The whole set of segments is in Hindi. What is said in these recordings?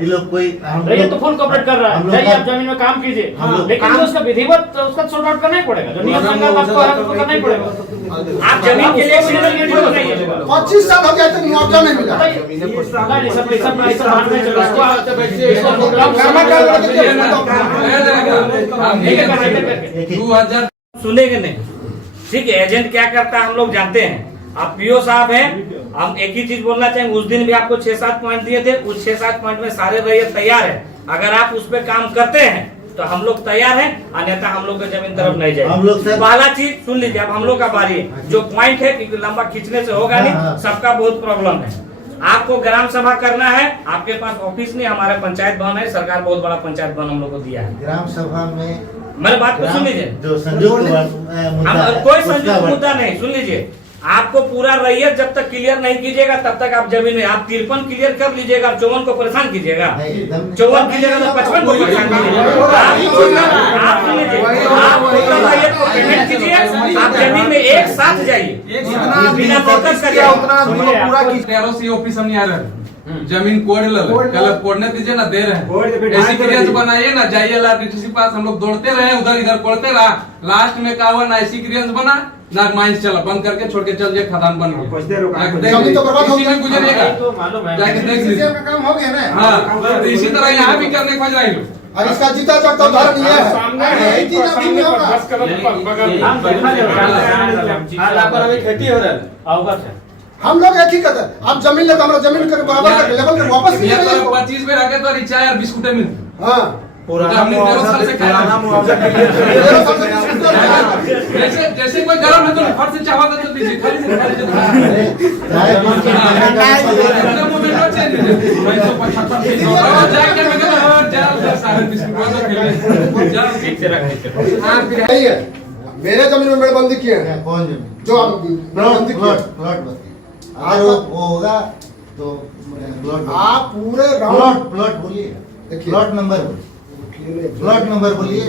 ये लोग कोई रैयत तो फुल कॉपरेट कर रहा है, जाइए आप जमीन में काम कीजिए, लेकिन जो उसका विधिवत उसका सॉर्ट आउट करना ही पड़ेगा, जो नियम संगत आपको है उसको करना ही पड़ेगा। आप जमीन के लिए 25 साल हो गया तो मुआवजा नहीं मिला। सुनेंगे नहीं, ठीक है। एजेंट क्या करता है हम लोग जानते हैं। आप पीओ साहब हैं, हम एक ही चीज बोलना चाहेंगे, उस दिन भी आपको 6-7 पॉइंट दिए थे, उस 6-7 पॉइंट में सारे रैयत तैयार है। अगर आप उस पर काम करते हैं तो हम लोग तैयार हैं, अन्यथा हम लोग जमीन तरफ नहीं जाएंगे। हम लोग पहला चीज सुन लीजिए, अब हम लोग का बारी है। जो पॉइंट है कि लंबा खींचने से होगा नहीं, सबका बहुत प्रॉब्लम है। आपको ग्राम सभा करना है, आपके पास ऑफिस नहीं, हमारे पंचायत भवन है, सरकार बहुत बड़ा पंचायत भवन हम लोग को दिया है। ग्राम सभा में मेरे बात को सुन लीजिए, जो संयुक्त कोई संयुक्त मुद्दा नहीं, सुन लीजिए। आपको पूरा रैयत जब तक क्लियर नहीं कीजिएगा तब तक आप जमीन में, आप 53 क्लियर कर लीजिएगा, 54 को परेशान कीजिएगा, 54 कीजिएगा तो 55 को परेशान कीजिएगा। आप रैयत को पेमेंट कीजिए, आप जमीन में एक साथ जाइए, बिना फोकस कर जाओ। ऑफिस हम नहीं आ रहे, जमीन कोड कल कोडने दीजिए ना, दे रहे हैं। ऐसी क्लियरेंस बनाइए ना, जाइए डीटीसी पास, हम लोग दौड़ते रहे उधर इधर कोड़ते रहा, लास्ट में क्या हुआ ना ऐसी क्लियरेंस बना ना माइंस चला, बंद करके छोड़ के चल जाए, खदान बन गया। जमीन तो बर्बाद हो गया, गुजरिएगा जाके देख लीजिए। काम हो गया ना। हाँ, तो इसी तरह यहाँ भी करने खोज रहे लोग। और इसका जीता जागता उदाहरण ये है, यही चीज अभी नहीं होगा। लापरवाही खेती हो रहा है, अवगत है। हम लोग एक ही कहते हैं, आप जमीन लेते हमारा जमीन कर बराबर कर लेवल कर वापस नहीं आएगा। 25 में रखे तो रिचार्ज और बिस्कुटें मिलते। हाँ, पुराना मुआवजा जैसे कोई गरम है तो फट से चावा तो दीजिए, खाली से मेरे जमीन में मेड़बंदी किए हैं। कौन जमीन? जो प्लॉट और वो होगा तो आप पूरे प्लॉट बोलिए, प्लॉट नंबर बोलिए, प्लॉट नंबर बोलिए।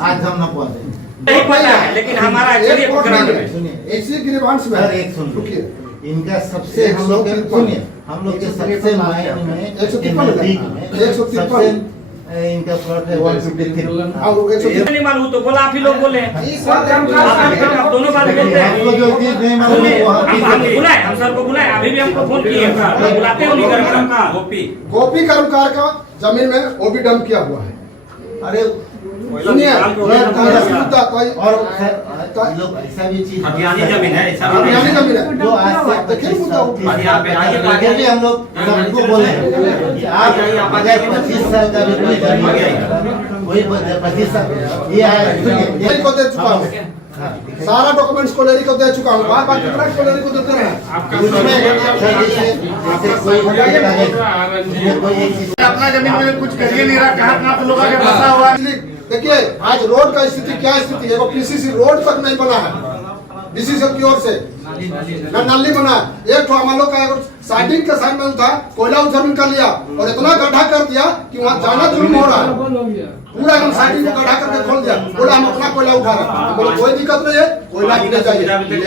आज हम न पहुंचे नहीं पता है, लेकिन हमारा एक्चुअली ग्राउंड में सुनिए, ऐसी ग्रीवांस में सर एक सुन लो, इनका सबसे हम लोग के सुनिए, हम लोग के सबसे मायने में 153 इनका प्लॉट है 153। नहीं मालूम तो बोला, आप ही लोग बोले, दोनों बात बोलते हैं। आपको जो चीज नहीं मालूम है वो हम बुलाए, हम सर को बुलाए, अभी भी हमको फोन किए, बुलाते हो नहीं कर गोपी कर्मकार का जमीन में वो भी डंप किया हुआ है। अरे सुनिए, और लोग ऐसा भी चीज अभियानी जमीन है, ऐसा अभियानी जमीन है जो आज से आगे भी हम लोग सबको बोले कि आप अगर 25 साल का भी कोई जमीन है, कोई 25 साल ये है को दे चुका हूँ, सारा डॉक्यूमेंट्स कोलेरी को दे चुका हूँ, बार बार कितना कोलेरी को देते हैं। अपना जमीन में कुछ करिए नहीं रहा, कहाँ आप लोगों के फंसा हुआ। देखिए आज रोड का स्थिति क्या स्थिति है, वो पीसीसी रोड तक नहीं बना है डीसीसी की ओर से, न नली बना है। एक तो हम लोग का साइडिंग का साइड में था, कोयला जमीन कर लिया और इतना गड्ढा कर दिया कि वहाँ जाना जुर्म हो रहा है। पूरा एकदम साइडिंग को गड्ढा करके खोल दिया, बोला हम अपना कोयला उठा रहे हैं। बोला कोई दिक्कत नहीं है, कोयला गिरने चाहिए,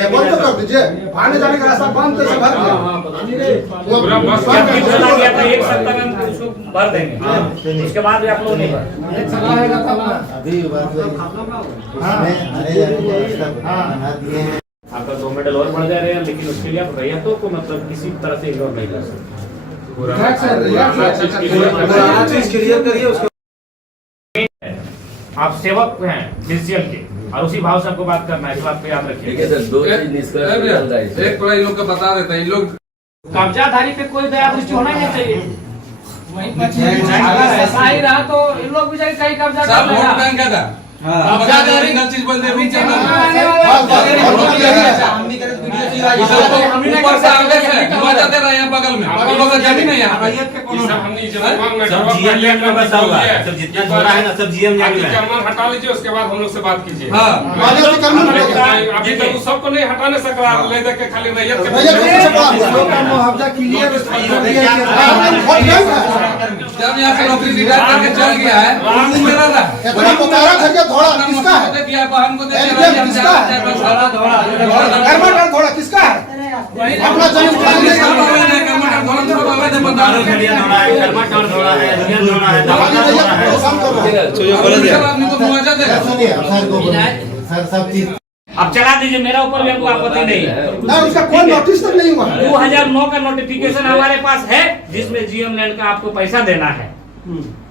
बंद तो कर दीजिए, आने जाने का रास्ता बंद कैसे भर दिया। एक सप्ताह में उसको भर देंगे, उसके बाद भी आप लोग नहीं भर। अभी आपका 2 मेडल और बढ़ जा रहे हैं, लेकिन उसके लिए आप रैयतों को मतलब किसी तरह से इग्नोर नहीं कर सकते। आप सेवक हैं डिसीएल के, और उसी भाव से आपको बात करना है, इस बात को याद रखिए। एक थोड़ा इन लोग को बता देते हैं, इन लोग कब्जाधारी पे कोई दया दृष्टि होना नहीं चाहिए। ऐसा ही रहा तो इन लोग भी जाके कहीं कब्जा कर लेगा। वोट बैंक का था, कब्जादारी नल चीज बोलते बीच में ऊपर से आगे से धुआं जाते रहे हैं बगल में, हम लोग का जमीन है यहाँ। सब जीएम हटा लीजिए, उसके बाद हम लोग से बात कीजिए। अभी तक सबको नहीं हटाने से ले दे के खाली रैयत जब यहाँ से नौकरी रिटायर करके चल गया है, मेरा घोड़ा किसका है? अपना जमीन ट्रैक्टर जोड़ा है, रियल जोड़ा है, दवा खाली रैयत जोड़ा है। परेशान कर रहा है। सर आपने तो मुआवजा दे सुनिए सर को बोलिए सर सब चीज अब चला दीजिए, मेरा ऊपर भी हमको आपत्ति नहीं है। नहीं उसका कोई नोटिस तक नहीं हुआ है। 2009 का नोटिफिकेशन हमारे पास है जिसमें जीएम लैंड का आपको पैसा देना है।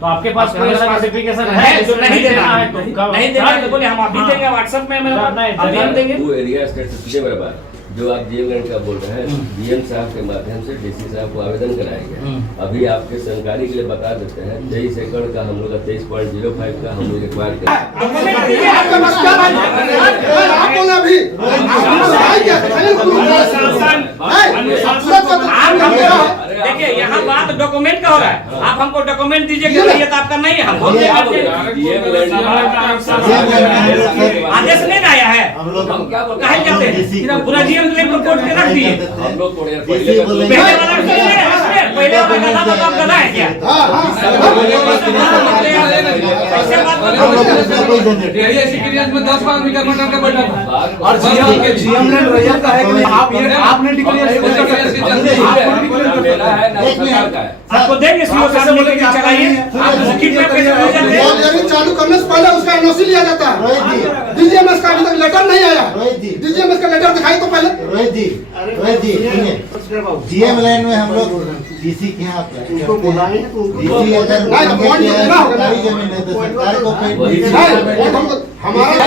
तो आपके पास कोई ऐसा नोटिफिकेशन है जो नहीं देना है तो नहीं देना है तो बोले हम अभी देंगे, व्हाट्सएप में मेरे पास अभी हम देंगे। वो एरिया स्टेटस बराबर जो आप डीएम लैंड का बोल रहे हैं, डीएम साहब के माध्यम से डीसी साहब को आवेदन कराएंगे। अभी आपके जानकारी के लिए बता देते हैं 23 एकड़ का हम लोग 23.05 का हम लोग एक्वायर करें। आपका मसला है। आप बोला अभी देखिए यहाँ बात डॉक्यूमेंट का हो रहा है, आप हमको डॉक्यूमेंट दीजिए कि रैयत आपका नहीं है, हम बोल देंगे। आदेश नहीं ना आया है, हम लोग हम क्या बोल रहे कहे जाते हैं पूरा जीएम को कोर्ट के रख दिए। हम लोग थोड़े डीसी बोलेंगे पहले वाला पहले वाला गधा तो आप गधा है क्या? ऐसे बात मत हम लोग करो। उसमें कोई झंझट नहीं। ऐसी क्रिया में 10 आदमी का मटन का बैठा था। और जीएम लैंड रैयत का है कि नहीं? आपने डिक्लेयर एक मिनट आपको देंगे सीओ साहब बोले कि चलाइए, आप उसकी पे पैसे हो जाते हैं। वॉलियरिंग चालू करने से पहले उसका एनओसी लिया जाता है। रोहित जी डीजीएमएस का अभी तक लेटर नहीं आया। रोहित जी डीजीएमएस का लेटर दिखाई तो पहले। रोहित जी सुनिए जीएम लाइन में हम लोग डीसी के यहाँ डीसी अगर नहीं, तो बॉन्ड देना होगा ना। सरकारी जमीन है तो सरकार को वही नहीं, वो हमारा